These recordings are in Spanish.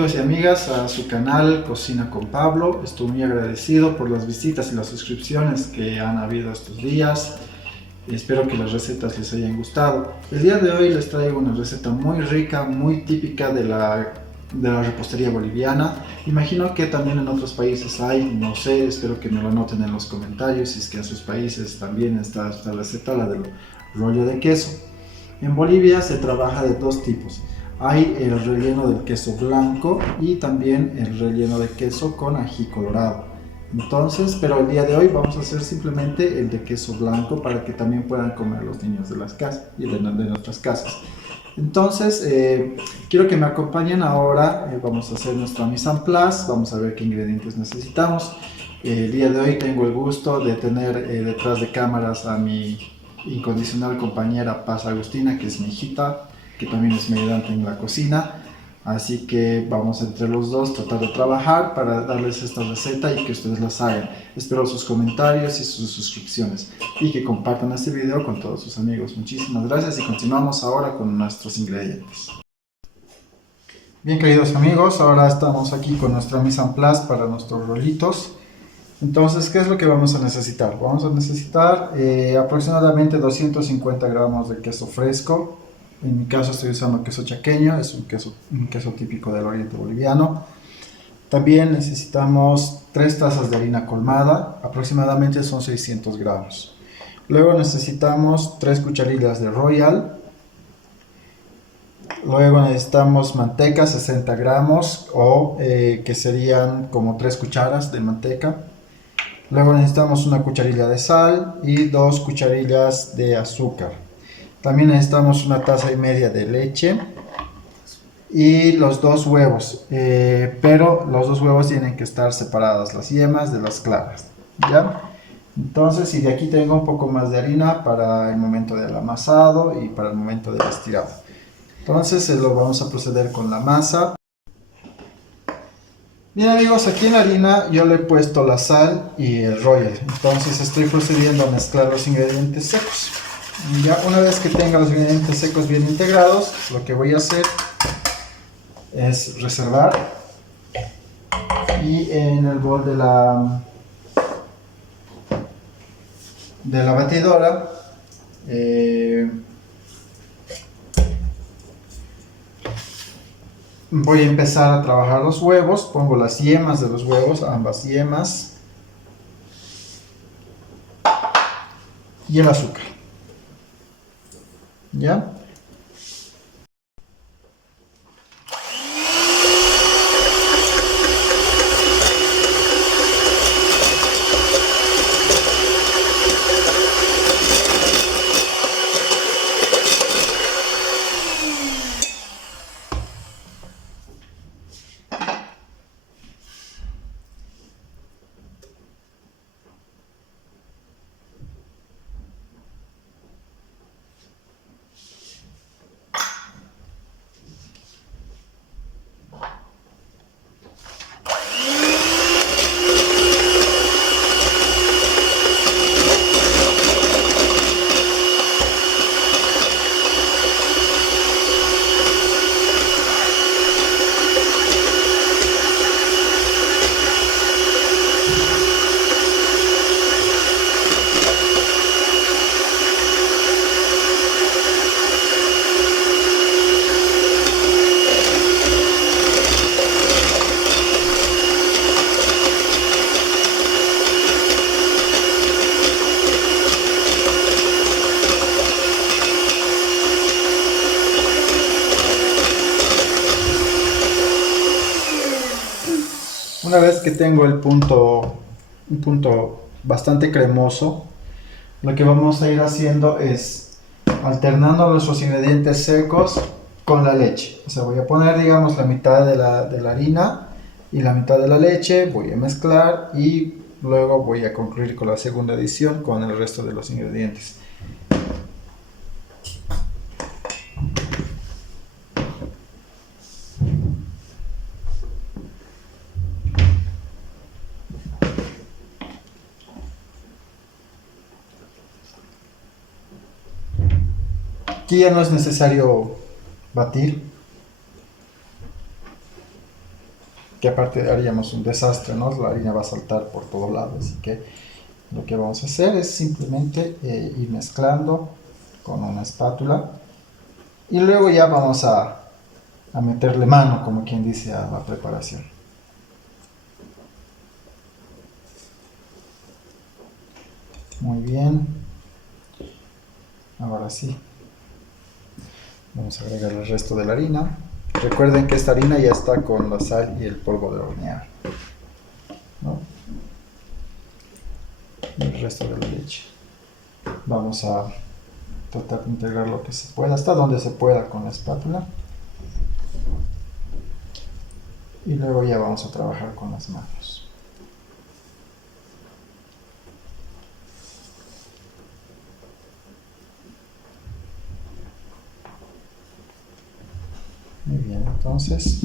amigos y amigas a su canal Cocina con Pablo. Estoy muy agradecido por las visitas y las suscripciones que han habido estos días. Espero que las recetas les hayan gustado. El día de hoy les traigo una receta muy rica, muy típica de la repostería boliviana. Imagino que también en otros países hay, no sé, espero que me lo anoten en los comentarios si es que en sus países también está esta receta, la del rollo de queso. En Bolivia se trabaja de dos tipos. Hay el relleno del queso blanco y también el relleno de queso con ají colorado. Entonces, pero el día de hoy vamos a hacer simplemente el de queso blanco para que también puedan comer los niños de las casas y de nuestras casas. Entonces, quiero que me acompañen ahora. Vamos a hacer nuestra mise en place. Vamos a ver qué ingredientes necesitamos. El día de hoy tengo el gusto de tener detrás de cámaras a mi incondicional compañera Paz Agustina, que es mi hijita, que también es mi ayudante en la cocina. Así que vamos entre los dos tratar de trabajar para darles esta receta y que ustedes las hagan. Espero sus comentarios y sus suscripciones y que compartan este video con todos sus amigos. Muchísimas gracias y continuamos ahora con nuestros ingredientes. Bien, queridos amigos, ahora estamos aquí con nuestra mise en place para nuestros rollitos. Entonces, ¿qué es lo que vamos a necesitar? Vamos a necesitar aproximadamente 250 gramos de queso fresco. En mi caso estoy usando queso chaqueño, es un queso típico del oriente boliviano. También necesitamos 3 tazas de harina colmada, aproximadamente son 600 gramos. Luego necesitamos 3 cucharillas de Royal. Luego necesitamos manteca, 60 gramos, o que serían como 3 cucharas de manteca. Luego necesitamos una cucharilla de sal y 2 cucharillas de azúcar. También necesitamos una taza y media de leche y los 2 huevos, pero los 2 huevos tienen que estar separadas las yemas de las claras, ¿ya? Entonces, y de aquí tengo un poco más de harina para el momento del amasado y para el momento del estirado. Entonces, lo vamos a proceder con la masa. Bien, amigos, aquí en la harina yo le he puesto la sal y el royal. Entonces estoy procediendo a mezclar los ingredientes secos. Ya una vez que tenga los ingredientes secos bien integrados, lo que voy a hacer es reservar. Y en el bol de la batidora voy a empezar a trabajar los huevos. Pongo las yemas de los huevos, ambas yemas, y el azúcar. ¿Ya? Una vez que tengo un punto bastante cremoso, lo que vamos a ir haciendo es alternando nuestros ingredientes secos con la leche. O sea, voy a poner, digamos, la mitad de la harina y la mitad de la leche, voy a mezclar y luego voy a concluir con la segunda adición con el resto de los ingredientes. Aquí ya no es necesario batir. que aparte haríamos un desastre, ¿no? La harina va a saltar por todos lados, así que lo que vamos a hacer es simplemente ir mezclando con una espátula y luego ya vamos a meterle mano, como quien dice, a la preparación. Muy bien. Ahora sí. Vamos a agregar el resto de la harina. Recuerden que esta harina ya está con la sal y el polvo de hornear, ¿no? Y el resto de la leche. Vamos a tratar de integrar lo que se pueda, hasta donde se pueda con la espátula. Y luego ya vamos a trabajar con las manos. Muy bien, entonces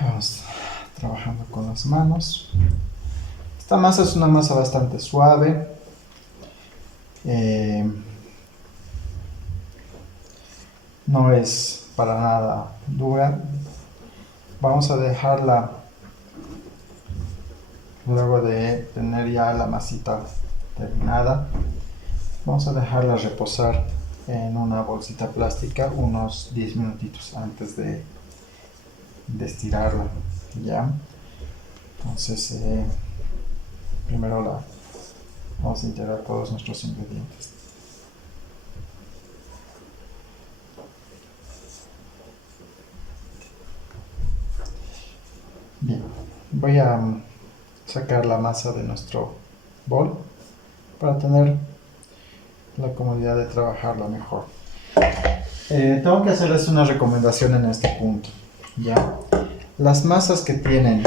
vamos trabajando con las manos. Esta masa es una masa bastante suave. No es para nada dura. Vamos a dejarla, luego de tener ya la masita terminada, vamos a dejarla reposar en una bolsita plástica unos 10 minutitos antes de estirarla, ¿ya? Entonces, primero vamos a integrar todos nuestros ingredientes. Bien, voy a sacar la masa de nuestro bol para tener la comodidad de trabajarla mejor. Tengo que hacerles una recomendación en este punto, ¿ya? Las masas que tienen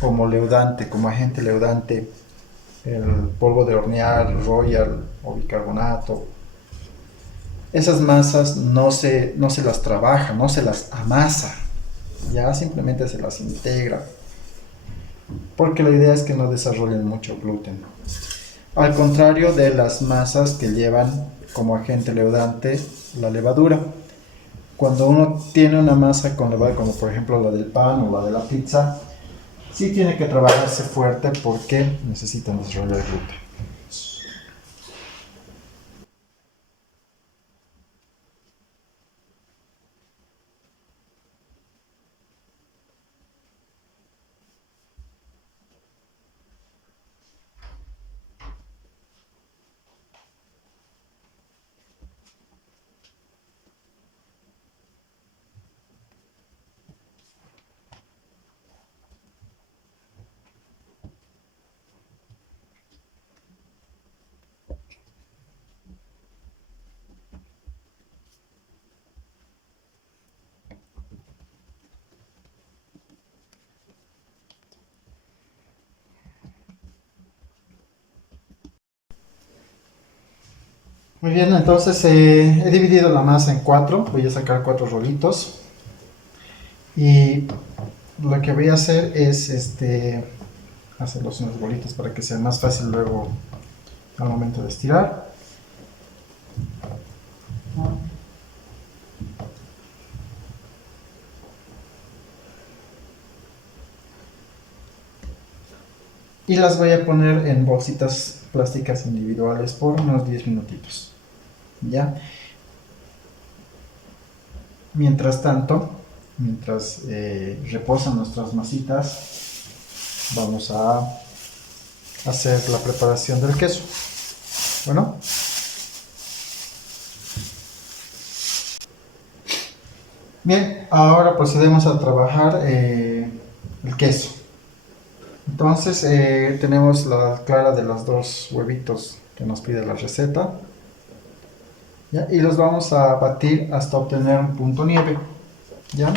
como leudante, como agente leudante, el polvo de hornear, royal o bicarbonato, esas masas no se las trabaja, no se las amasa, ya simplemente se las integra, porque la idea es que no desarrollen mucho gluten. Al contrario de las masas que llevan como agente leudante la levadura. Cuando uno tiene una masa con levadura, como por ejemplo la del pan o la de la pizza, sí tiene que trabajarse fuerte porque necesitan desarrollar gluten. Muy bien, entonces he dividido la masa en 4, voy a sacar 4 rolitos y lo que voy a hacer es hacerlos unos bolitos para que sea más fácil luego al momento de estirar. Y las voy a poner en bolsitas plásticas individuales por unos 10 minutitos, ¿ya? Mientras tanto, mientras reposan nuestras masitas, vamos a hacer la preparación del queso. Bueno, bien, ahora procedemos a trabajar el queso. Entonces tenemos la clara de los 2 huevitos que nos pide la receta, ¿ya? Y los vamos a batir hasta obtener un punto nieve, ¿ya?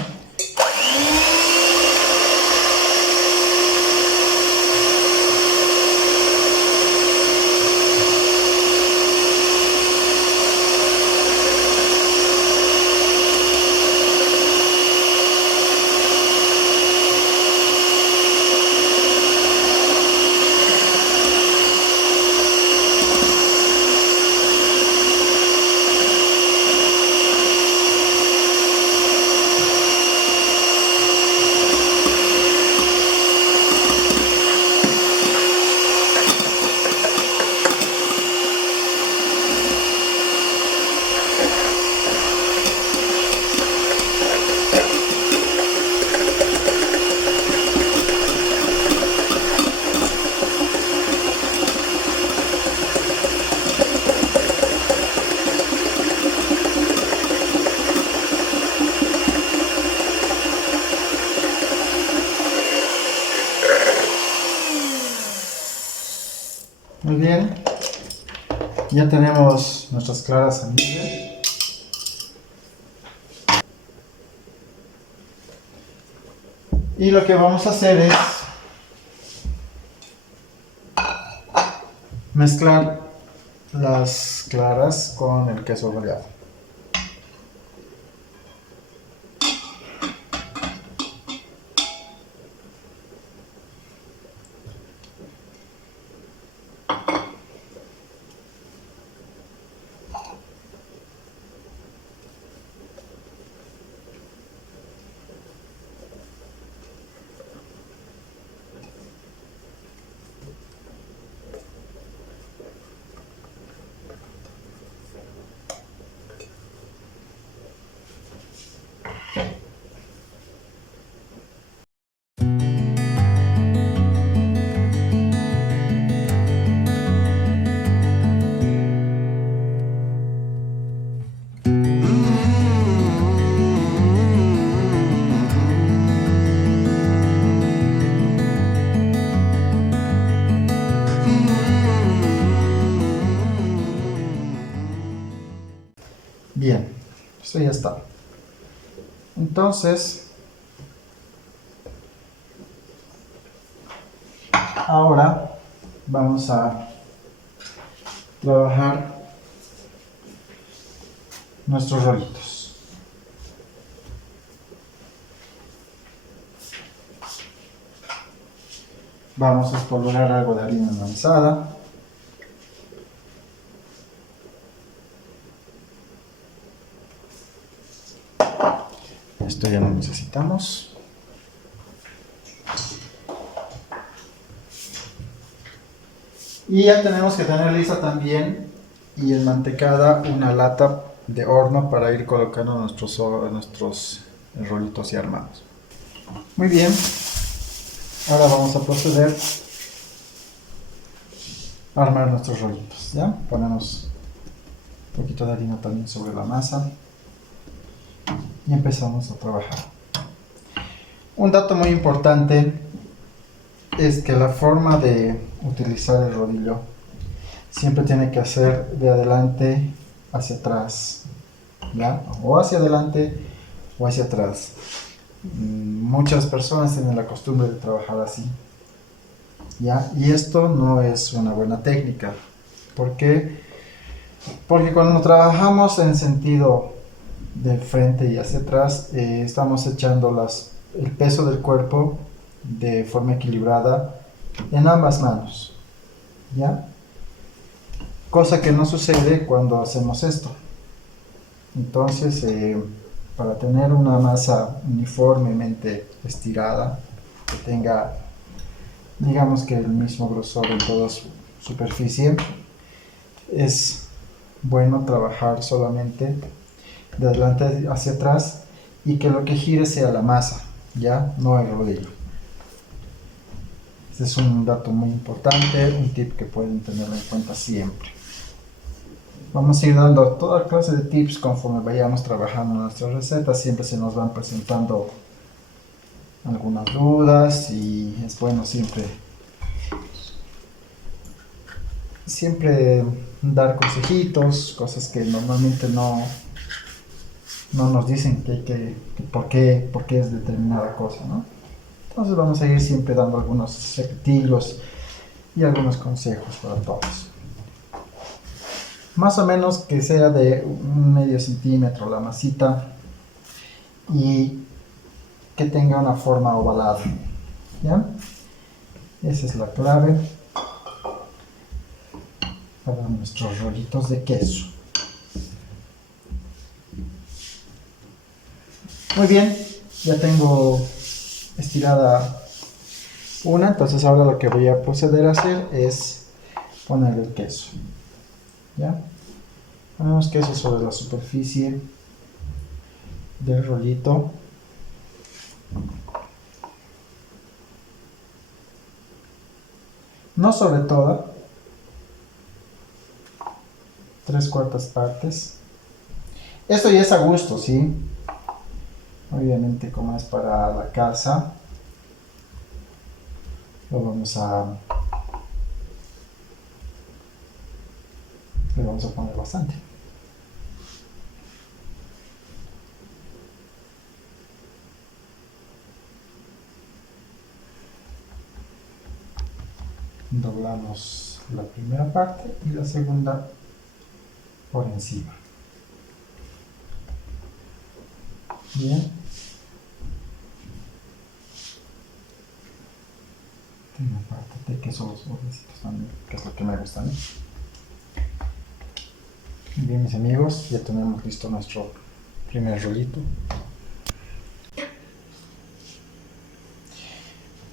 Muy bien, ya tenemos nuestras claras en nivel. Y lo que vamos a hacer es mezclar las claras con el queso rallado. Bien, esto ya está. Entonces, ahora vamos a trabajar nuestros rollitos. Vamos a espolvorear algo de harina granizada. Esto ya no necesitamos. Y ya tenemos que tener lista también y enmantecada una lata de horno para ir colocando nuestros rollitos ya armados. Muy bien, ahora vamos a proceder a armar nuestros rollitos. ¿Ya? Ponemos un poquito de harina también sobre la masa y empezamos a trabajar. Un dato muy importante es que la forma de utilizar el rodillo siempre tiene que ser de adelante hacia atrás, ¿ya? O hacia adelante o hacia atrás. Muchas personas tienen la costumbre de trabajar así, ¿ya? Y esto no es una buena técnica. ¿Por qué? Porque cuando trabajamos en sentido de frente y hacia atrás, estamos echando el peso del cuerpo de forma equilibrada en ambas manos, ¿ya? Cosa que no sucede cuando hacemos esto. Entonces, para tener una masa uniformemente estirada, que tenga, digamos que el mismo grosor en toda su superficie, es bueno trabajar solamente de adelante hacia atrás y que lo que gire sea la masa, ya no el rodillo. Este es un dato muy importante, un tip que pueden tener en cuenta siempre. Vamos a ir dando toda clase de tips conforme vayamos trabajando nuestras recetas. Siempre se nos van presentando algunas dudas y es bueno siempre dar consejitos, cosas que normalmente no nos dicen por qué es determinada cosa, ¿no? Entonces vamos a ir siempre dando algunos secretillos y algunos consejos para todos. Más o menos que sea de un medio centímetro la masita y que tenga una forma ovalada, ¿ya? Esa es la clave para nuestros rollitos de queso. Muy bien, ya tengo estirada una, entonces ahora lo que voy a proceder a hacer es poner el queso, ¿ya? Ponemos queso sobre la superficie del rollito. No sobre toda, 3/4 partes. Esto ya es a gusto, ¿sí? Obviamente, como es para la casa, lo vamos a Le vamos a poner bastante. Doblamos la primera parte y la segunda por encima. Bien. Tengo parte de queso los bordecitos también, que es lo que me gusta a mí. Bien, mis amigos, ya tenemos listo nuestro primer rolito.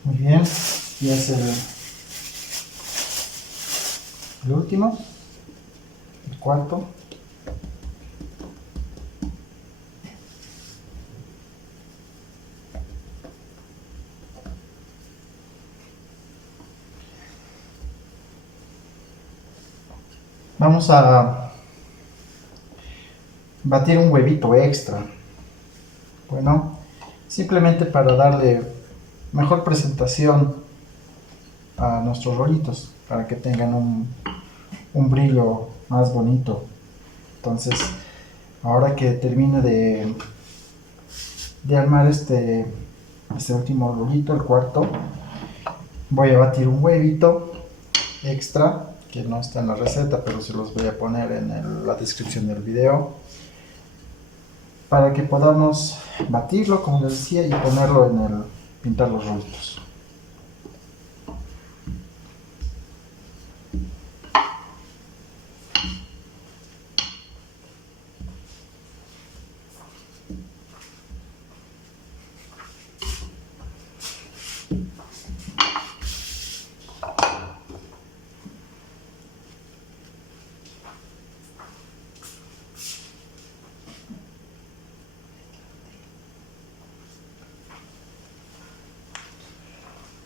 Muy bien, y es el último, el cuarto. Vamos a batir un huevito extra. Bueno, simplemente para darle mejor presentación a nuestros rolitos, para que tengan un brillo más bonito. Entonces, ahora que termine de armar este último rolito, el cuarto, voy a batir un huevito extra que no está en la receta, pero se los voy a poner en la descripción del video para que podamos batirlo, como les decía, y ponerlo pintar los rolitos.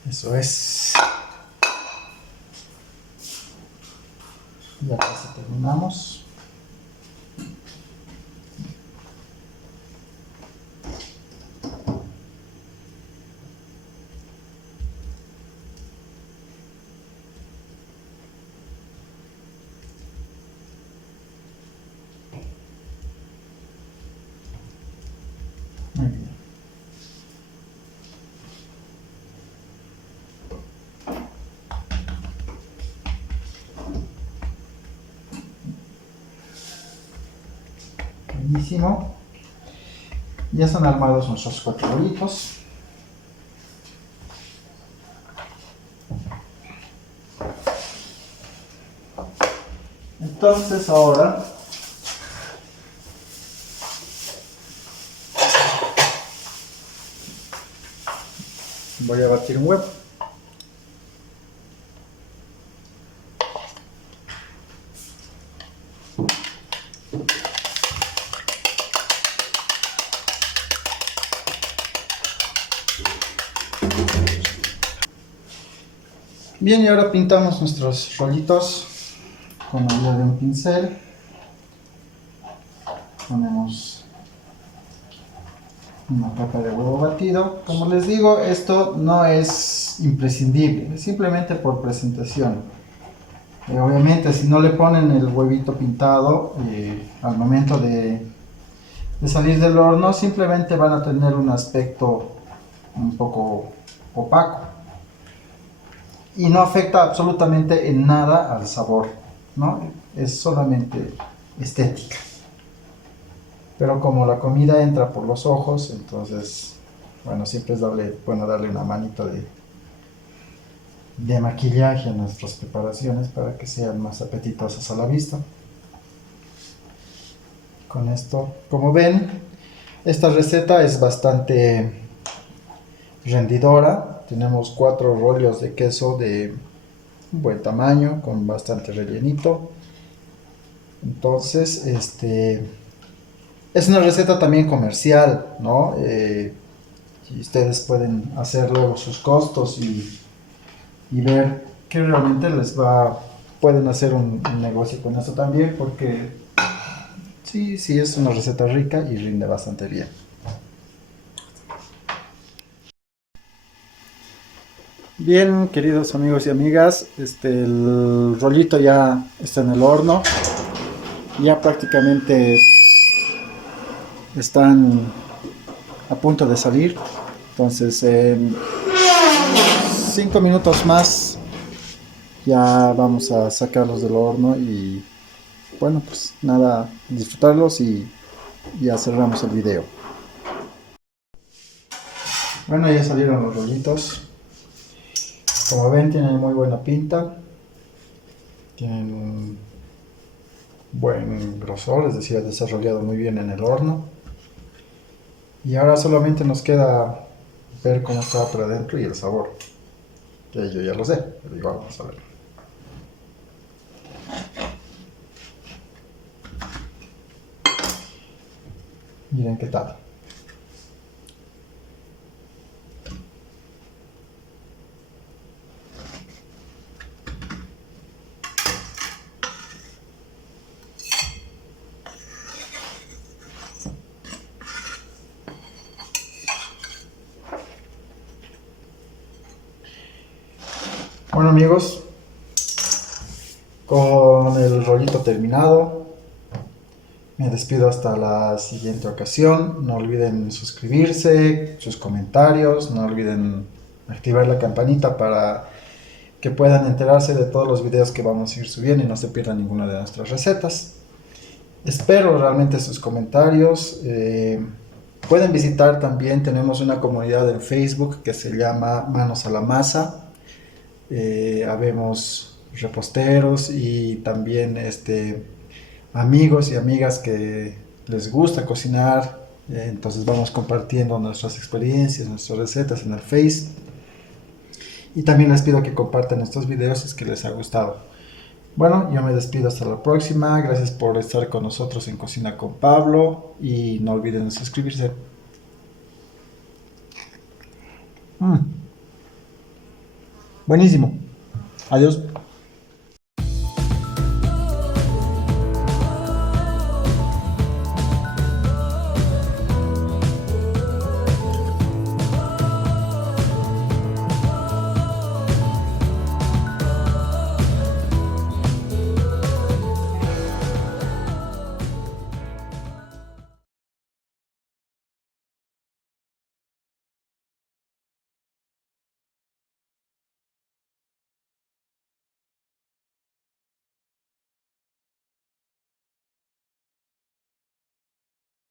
Eso es. Ya casi terminamos. Muy bien. Buenísimo. Ya están armados nuestros 4 rolitos. Entonces ahora voy a batir un huevo. Bien, y ahora pintamos nuestros rolitos con ayuda de un pincel. Ponemos una capa de huevo batido. Como les digo, esto no es imprescindible, es simplemente por presentación. Obviamente, si no le ponen el huevito pintado al momento de salir del horno, simplemente van a tener un aspecto un poco opaco y no afecta absolutamente en nada al sabor, ¿no? Es solamente estética. Pero como la comida entra por los ojos, entonces, bueno, siempre es bueno darle una manita de maquillaje a nuestras preparaciones para que sean más apetitosas a la vista. Con esto, como ven, esta receta es bastante rendidora. Tenemos 4 rollos de queso de un buen tamaño, con bastante rellenito. Entonces, es una receta también comercial, ¿no? Y ustedes pueden hacer luego sus costos y ver que realmente pueden hacer un negocio con esto también, porque sí es una receta rica y rinde bastante bien. Bien, queridos amigos y amigas, el rollito ya está en el horno. Ya prácticamente están a punto de salir. Entonces, en 5 minutos más ya vamos a sacarlos del horno y bueno, pues nada, disfrutarlos y ya cerramos el video. Bueno, ya salieron los rollitos. Como ven, tienen muy buena pinta. Tienen un buen grosor, es decir, ha desarrollado muy bien en el horno. Y ahora solamente nos queda ver cómo está por adentro y el sabor. Que yo ya lo sé, pero igual vamos a ver. Miren qué tal. Bueno amigos, con el rollito terminado, me despido hasta la siguiente ocasión. No olviden suscribirse, sus comentarios, no olviden activar la campanita para que puedan enterarse de todos los videos que vamos a ir subiendo y no se pierdan ninguna de nuestras recetas. Espero realmente sus comentarios. Pueden visitar también, tenemos una comunidad en Facebook que se llama Manos a la Masa. Habemos reposteros y también amigos y amigas que les gusta cocinar. Entonces vamos compartiendo nuestras experiencias, nuestras recetas en el Face. Y también les pido que compartan estos videos si es que les ha gustado. Bueno, yo me despido hasta la próxima. Gracias por estar con nosotros en Cocina con Pablo. Y no olviden suscribirse. Buenísimo. Adiós.